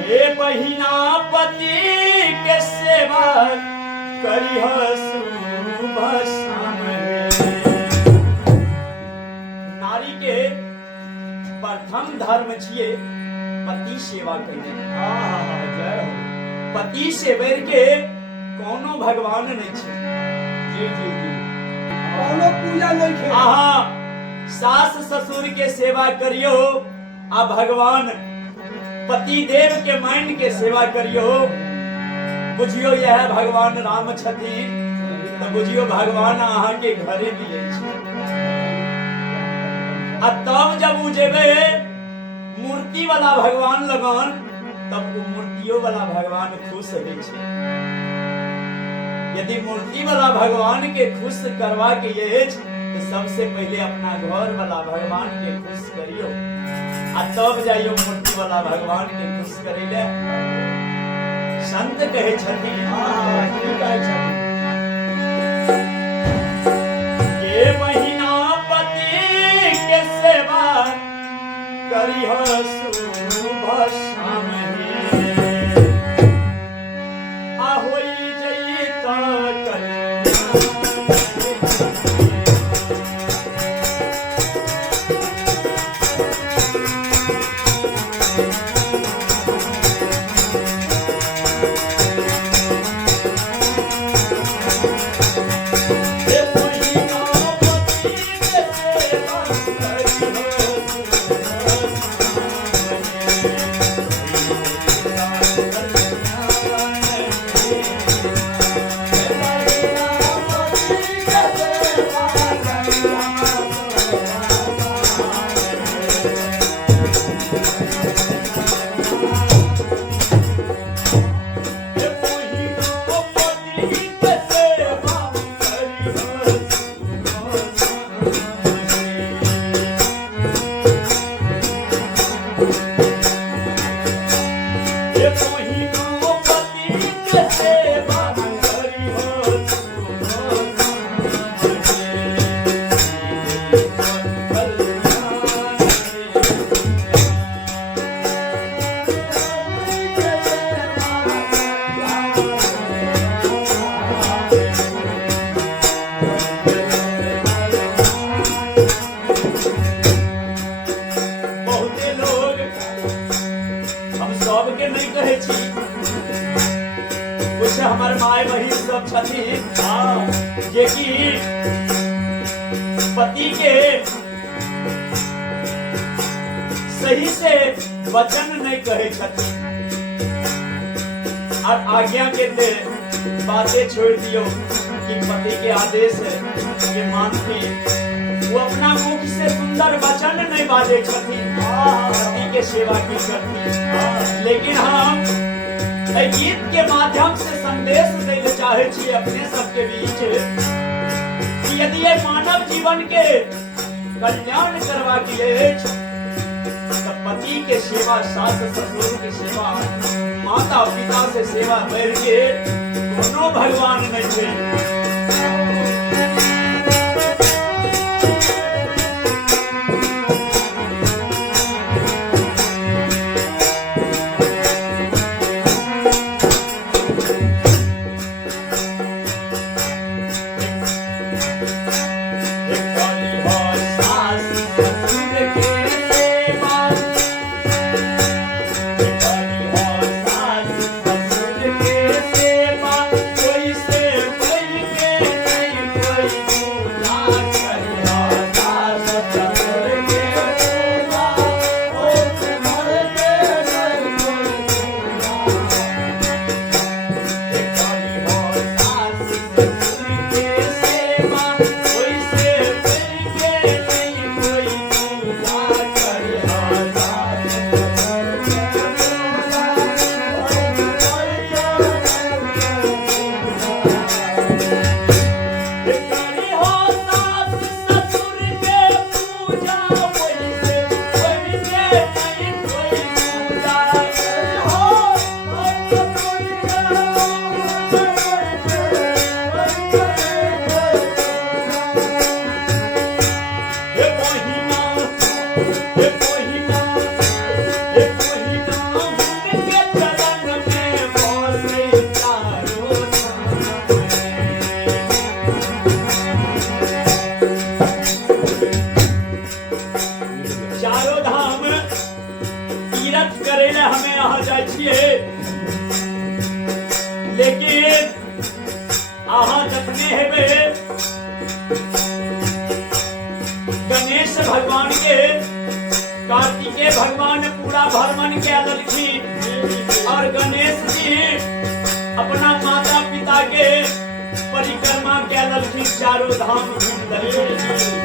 हे बहिना पति के सेवा करिह सुबह शाम रे। नारी के प्रथम धर्म छिए पति सेवा करिए। जय हो। पति से बढ़ के कोनो भगवान नहीं छे। जी जी जी कोनो पूजा नहीं है। आहा सास ससुर के सेवा करियो आ भगवान पति देव के मान के सेवा करियो। बुझियो यह भगवान राम छथिन तो बुझियो भगवान अहाँ के घरे भी अछि। आ तब जब उ जेबे मूर्ति वाला भगवान लगन तब वो मूर्तियों वाला भगवान खुश होइ छै। यदि मूर्ति वाला भगवान के खुश करवा के ये तो सबसे पहले अपना घर वाला भगवान के खुश करियो आ तब जाइयो मूर्ति वाला भगवान के खुश करे ले। संत कहे छथिन ये महीना पति के सेवा करिह सुबह शाम हमार माय बहिन सब छथिन जे कि पति के सही से वचन नहीं कहे छथिन और आज्ञा के बातें छोड़ दियो कि पति के आदेश के मानती वो अपना मुख से सुंदर वचन नहीं बाजे छथिन पति के सेवा की करती। लेकिन हम गीत के माध्यम से संदेश देना चाहे छी अपने सबके बीच कि यदि ये मानव जीवन के कल्याण करवा के तो पति के सेवा सास ससुर की सेवा माता पिता से सेवा बढ़ के दोनों भगवान में थे। कोई चारों धाम तीरथ करे ले हमें यहाँ जाय छिए, लेकिन अहाँ जखने हेबे गणेश भगवान के, कार्तिकेय भगवान पूरा भ्रमण के ललखी और गणेश जी अपना माता पिता के परिक्रमा के ललखी, चारों धाम घूम ललखी।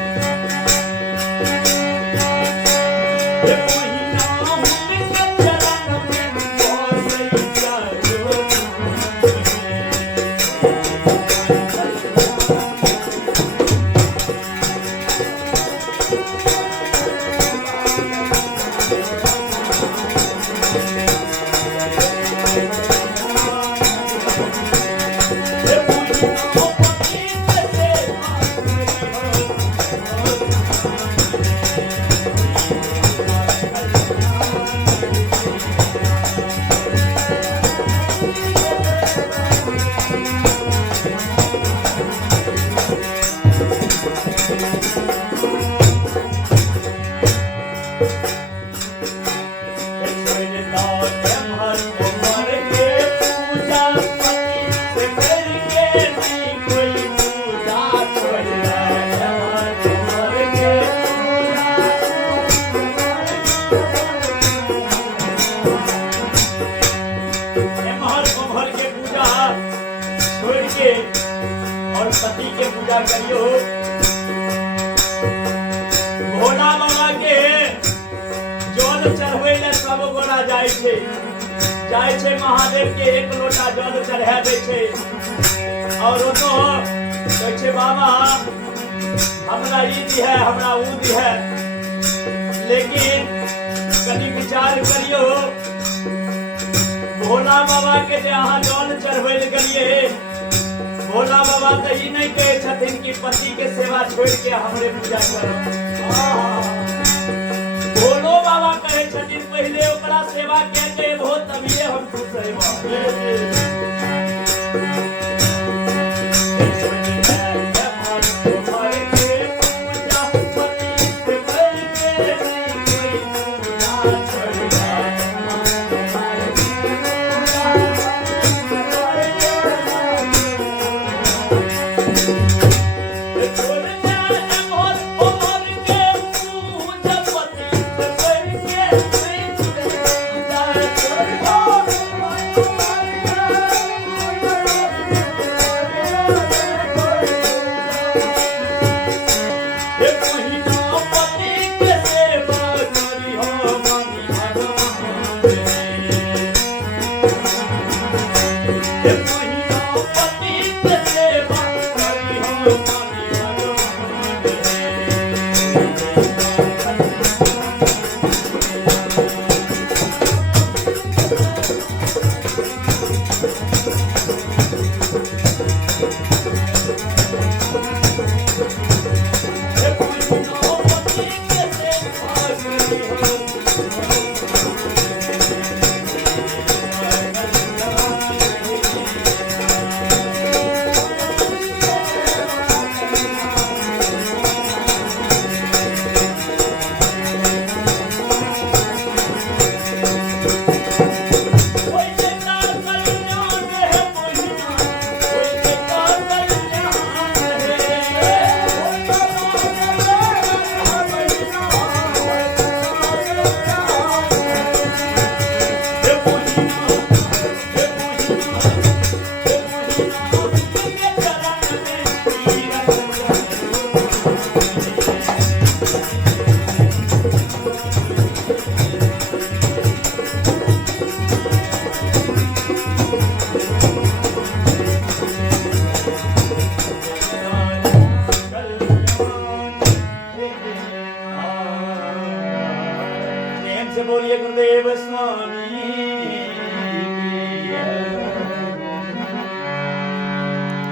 और पति के पूजा करियो। भोला बाबा के जल चढ़वे ले सब गोरा जाय छे, महादेव के एक लोटा जल चढ़ा दे छे और वो तो कहे छे बाबा हमरा ई दी है, हमरा ऊ दी है, लेकिन कभी विचार करियो भोला बाबा के जे अहाँ जल चढ़वे ले गलिए, भोला बाबा तो ये नहीं कहे छथिन कि पति के सेवा छोड़ के हमरे पूजा करो। भोलो बाबा कहे छथिन पहले ओकरा सेवा के हो तभी हम खुश रहे। Oh